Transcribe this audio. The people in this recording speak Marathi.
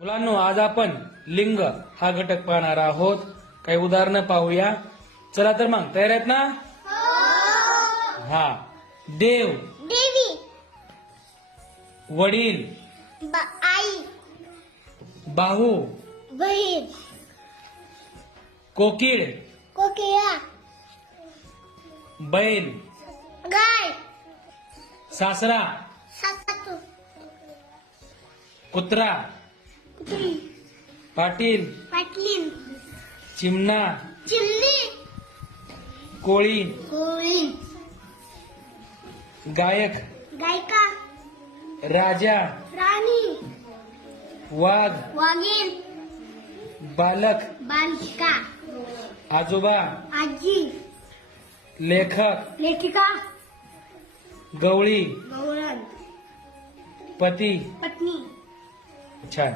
मुलांनो, आज आपण लिंग हा घटक पाहणार आहोत. काही उदाहरणं पाहूया. चला तर मग, तयार आहेत ना? हा. देव, देवी, वडील, आई, बाहू, बहीण, कोकिळ, कोकिळा, बैल, गाय, सासरा, सासू, कुत्रा, कुत्री, पाटील, पाटलीन, चिमणा, चिमणी, कोळी, कोळी, गायक, गायिका, राजा, राणी, वाघ, वाघीण, बालक, बालिका, आजोबा, आजी, लेखक, लेखिका, गवळी, गौरण, पती. पत्नी. छान.